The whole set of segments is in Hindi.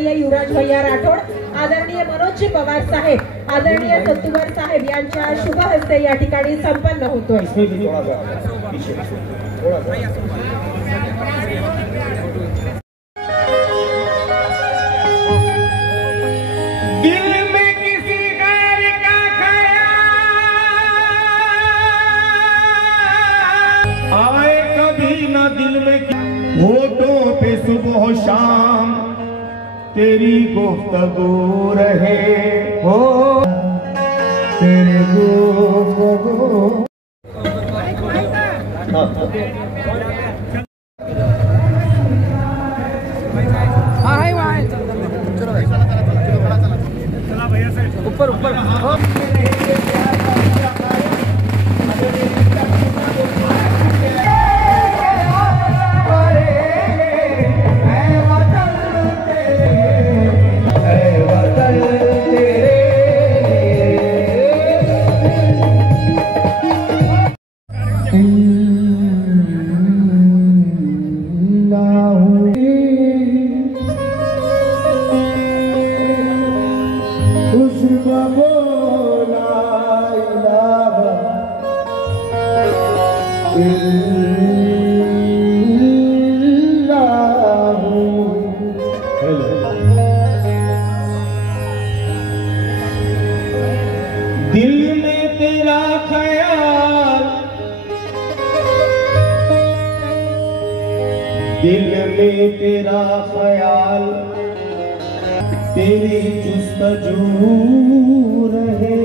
आदरणीय युवराज भैया राठोड, आदरणीय मनोज पवार साहेब, आदरणीय सत्तुवर साहेब यांच्या शुभ हस्ते या ठिकाणी संपन्न होतोय। होठों पे सुबह शाम तेरी गुफ्तगू रहे हो, तेरे गुफ्तगू। हाँ है वहाँ चलो भाई, चला भैया से ऊपर ऊपर। दिल में तेरा ख्याल, दिल में तेरा ख्याल, तेरी जुस्तजू रहे।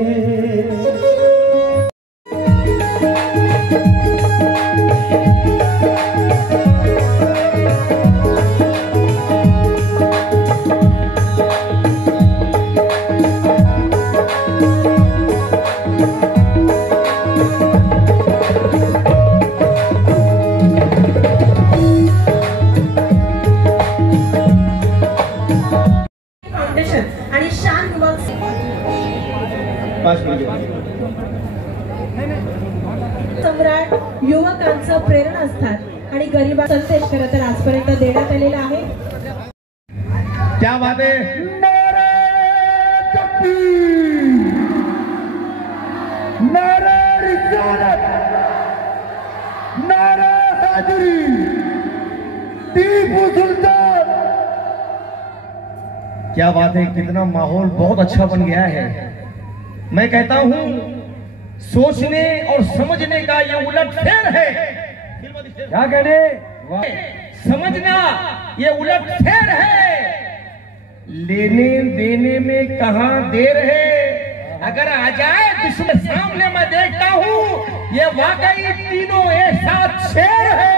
आणि शान सम्राट युवकांचं प्रेरणास्थान आणि गरिबा संदेश खरं तर आजपर्यंत देण्यात आलेला आहे। क्या बात है, नारे रिसालत, नारे हैदरी, टीपू सुल्तान। क्या बात है, कितना माहौल बहुत अच्छा बन गया है। मैं कहता हूं सोचने और समझने का ये उलटफेर है। क्या कह रहे, समझना ये उलटफेर है। लेने देने में कहां देर है। अगर आ जाए दुश्मन सामने मैं देखता हूं ये वाकई तीनों एक साथ शेर है।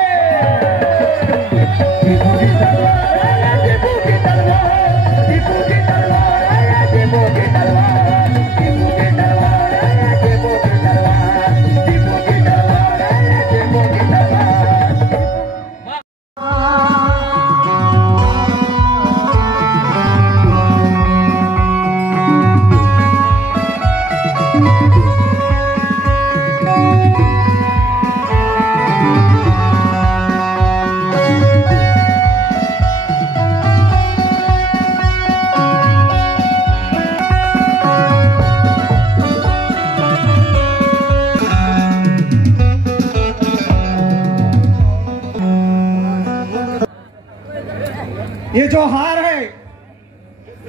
ये जो हार है,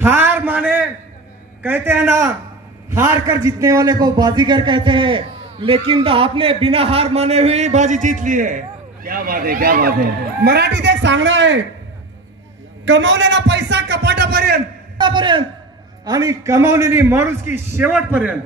हार माने कहते हैं ना, हार कर जीतने वाले को बाजीगर कहते हैं, लेकिन आपने बिना हार माने हुई बाजी जीत ली है। क्या बात है, क्या बात है। मराठीत एक सांगणं आहे, कमावलेला पैसा कपाटापर्यंत आणि कमावलेली माणुसकी शेवटपर्यंत।